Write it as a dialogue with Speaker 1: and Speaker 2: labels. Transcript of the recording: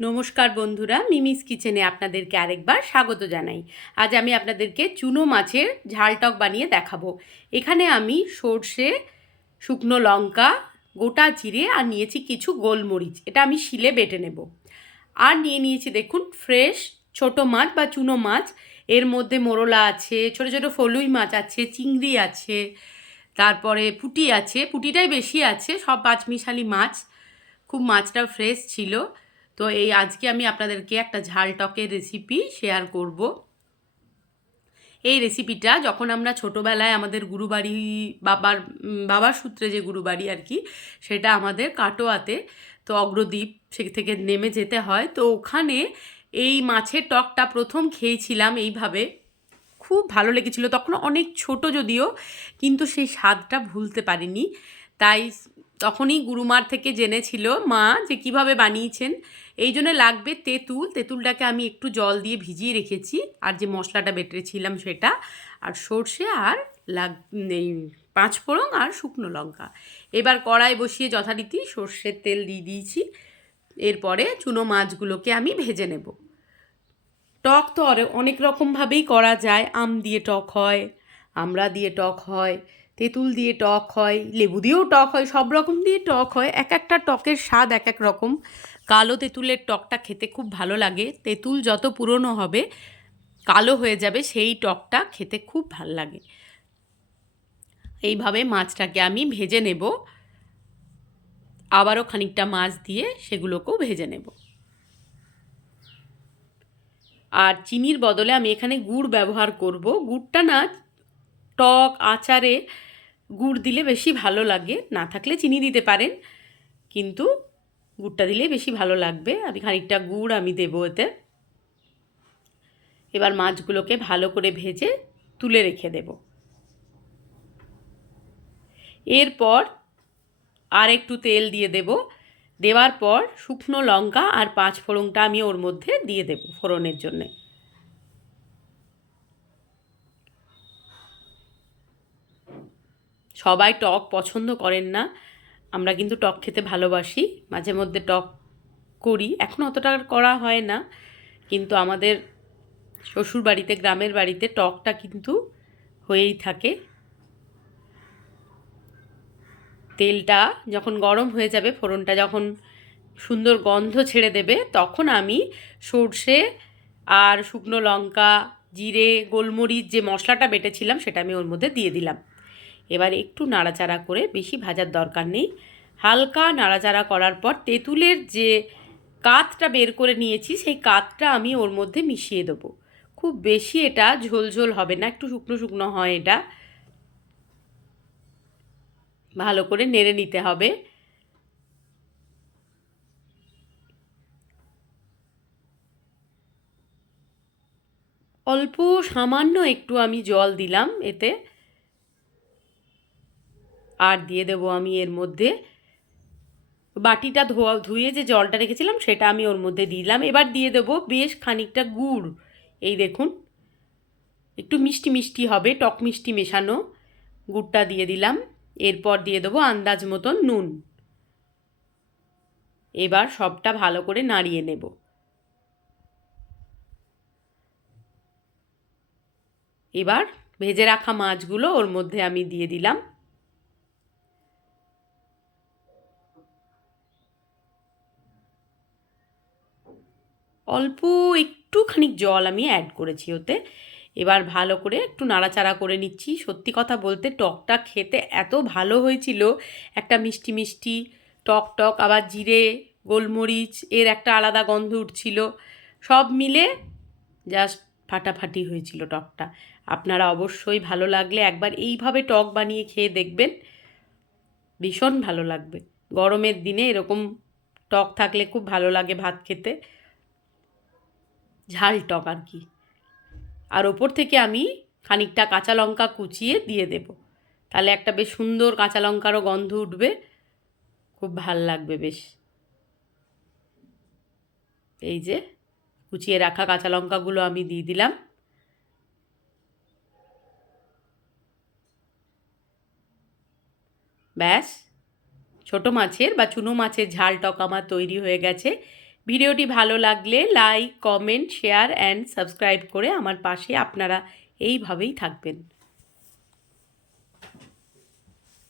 Speaker 1: নমস্কার বন্ধুরা, মিমিস কিচেনে আপনাদেরকে আরেকবার স্বাগত জানাই। আজ আমি আপনাদেরকে চুনো মাছের ঝালটক বানিয়ে দেখাবো। এখানে আমি সর্ষে, শুকনো লঙ্কা, গোটা জিরে আর নিয়েছি কিছু গোলমরিচ। এটা আমি শিলে বেটে নেব। আর নিয়ে নিয়েছি দেখুন, ফ্রেশ ছোট মাছ বা চুনো মাছ। এর মধ্যে মোরলা আছে, ছোট ছোট ফলুই মাছ আছে, চিংড়ি আছে, তারপরে পুঁটি আছে। পুঁটিটাই বেশি আছে, সব পাঁচমিশালি মাছ। খুব মাছটা ফ্রেশ ছিল। তো এই আজকে আমি আপনাদেরকে একটা ঝাল টকের রেসিপি শেয়ার করব। এই রেসিপিটা যখন আমরা ছোটোবেলায় আমাদের গুরুবাড়ি বাবার বাবার সূত্রে যে গুরুবাড়ি আর কি, সেটা আমাদের কাটোয়াতে, তো অগ্রদ্বীপ সে থেকে নেমে যেতে হয়। তো ওখানে এই মাছের টকটা প্রথম খেয়েছিলাম এইভাবে। খুব ভালো লেগেছিল, তখন অনেক ছোট যদিও, কিন্তু সেই স্বাদটা ভুলতে পারিনি। তাই তখনই গুরুমার থেকে জেনেছিল মা যে কীভাবে বানিয়েছেন। এই জন্য লাগবে তেঁতুল। তেঁতুলটাকে আমি একটু জল দিয়ে ভিজিয়ে রেখেছি। আর যে মশলাটা বেটেছিলাম সেটা। আর সর্ষে আর লাগ এই পাঁচফোড়ন আর শুকনো লঙ্কা। এবার কড়াই বসিয়ে যথারীতি সর্ষের তেল দিয়ে দিয়েছি। এরপরে চুনো মাছগুলোকে আমি ভেজে নেব। টক তো অনেক রকমভাবেই করা যায়। আম দিয়ে টক হয়, আমড়া দিয়ে টক হয়। তেঁতুল দিয়ে টক হয়, লেবু দিয়েও টক হয়, সব রকম দিয়ে টক হয়, এক একটা টকের স্বাদ এক এক রকম। কালো তেঁতুলের টকটা খেতে খুব ভালো লাগে, তেঁতুল যত পুরনো হবে, কালো হয়ে যাবে, সেই টকটা খেতে খুব ভালো লাগে। এইভাবে মাছটাকে আমি ভেজে নেব। আবারও খানিকটা মাছ দিয়ে সেগুলোকেও ভেজে নেব। আর চিনির বদলে আমি এখানে গুড় ব্যবহার করব। গুড়টা না, টক, আচারে গুড় দিলে বেশি ভালো লাগে। না থাকলে চিনি দিতে পারেন, কিন্তু গুড়টা দিলে বেশি ভালো লাগবে। আমি খানিকটা গুড় আমি দেবো এতে। এবার মাছগুলোকে ভালো করে ভেজে তুলে রেখে দেব। এরপর আর একটু তেল দিয়ে দেব। দেওয়ার পর শুকনো লঙ্কা আর পাঁচ ফোড়নটা আমি ওর মধ্যে দিয়ে দেব ফোড়নের জন্যে। সবাই টক পছন্দ করেন না। আমরা কিন্তু টক খেতে ভালোবাসি। মাঝে মধ্যে টক করি। এখন অতটা করা হয় না। কিন্তু আমাদের শ্বশুর বাড়িতে গ্রামের বাড়িতে টকটা কিন্তু হয়েই থাকে। তেলটা যখন গরম হয়ে যাবে, ফোড়নটা যখন সুন্দর গন্ধ ছেড়ে দেবে, তখন আমি সর্ষে আর শুকনো লঙ্কা, জিরে, গোলমরিচ যে মশলাটা বেটেছিলাম, সেটা আমি ওর মধ্যে দিয়ে দিলাম। এবার একটু নাড়াচাড়া করে বেশি ভাজার দরকার নেই। হালকা নাড়াচাড়া করার পর তেঁতুলের যে কাতটা বের করে নিয়েছি, সেই কাতটা আমি ওর মধ্যে মিশিয়ে দেবো। খুব বেশি এটা ঝোলঝোল হবে না, একটু শুকনো শুকনো হয় এটা। ভালো করে নেড়ে নিতে হবে। অল্প সামান্য একটু আমি জল দিলাম এতে। আর দিয়ে দেবো আমি এর মধ্যে বাটিটা ধোয়া, ধুয়ে যে জলটা রেখেছিলাম সেটা আমি ওর মধ্যে দিলাম। এবার দিয়ে দেবো বেশ খানিকটা গুড়। এই দেখুন, একটু মিষ্টি মিষ্টি হবে, টক মিষ্টি মেশানো গুড়টা দিয়ে দিলাম। এরপর দিয়ে দেবো আন্দাজ মতন নুন। এবার সবটা ভালো করে নাড়িয়ে নেব। এবার ভেজে রাখা মাছগুলো ওর মধ্যে আমি দিয়ে দিলাম। অল্প একটুখানি জল আমি অ্যাড করেছি ওতে। এবার ভালো করে একটু নাড়াচাড়া করে নিচ্ছি। সত্যি কথা বলতে টকটা খেতে এত ভালো হয়েছিল। একটা মিষ্টি মিষ্টি, টক টক, আবার জিরে, গোলমরিচ, এর একটা আলাদা গন্ধ উঠছিল। সব মিলে জাস্ট ফাটাফাটি হয়েছিল টকটা। আপনারা অবশ্যই ভালো লাগলে একবার এইভাবে টক বানিয়ে খেয়ে দেখবেন। ভীষণ ভালো লাগবে। গরমের দিনে এরকম টক থাকলে খুব ভালো লাগে ভাত খেতে। ঝাল টক আর কি। আর ওপর থেকে আমি খানিকটা কাঁচা লঙ্কা কুচিয়ে দিয়ে দেব। তাহলে একটা বেশ সুন্দর কাঁচা লঙ্কারও গন্ধ উঠবে। খুব ভালো লাগবে বেশ। এই যে কুচিয়ে রাখা কাঁচা লঙ্কাগুলো আমি দিয়ে দিলাম। ব্যাস, ছোটো মাছের বা চুনো মাছের ঝাল টক আমার তৈরি হয়ে গেছে। ভিডিওটি ভালো লাগলে like comment share and subscribe করে আমার পাশে আপনারা এইভাবেই থাকবেন।